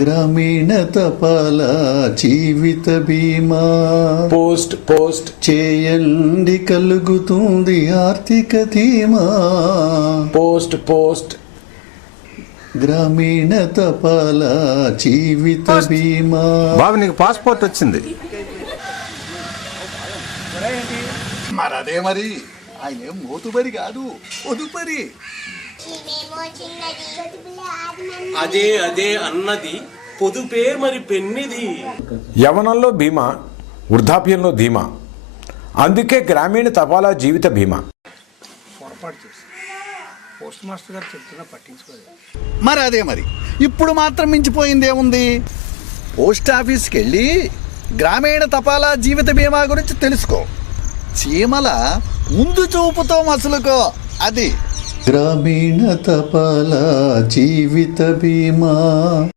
గ్రామీణ తపాలా జీవిత బీమా పోస్ట్ చేయండి కలుగుతుంది ఆర్థిక ధీమా. పోస్ట్ గ్రామీణ తపాలా జీవిత బీమా. బాబు నీకు పాస్పోర్ట్ వచ్చింది. మరదే మరి ఆయన ఏం మోతుబరి కాదు, పొదుపరి. అదే అన్నది పొదుపే మరి పెన్నిది. యవనంలో బీమా, వృద్ధాప్యంలో ధీమా. అందుకే గ్రామీణ తపాలా జీవిత బీమా. మరి అదే మరి ఇప్పుడు మాత్రం మించిపోయింది ఏముంది? పోస్ట్ ఆఫీస్కి వెళ్ళి గ్రామీణ తపాలా జీవిత బీమా గురించి తెలుసుకో. చీమల ముందు చూపుతో మసులుకో. అది గ్రామీణ తపాలా జీవిత బీమా.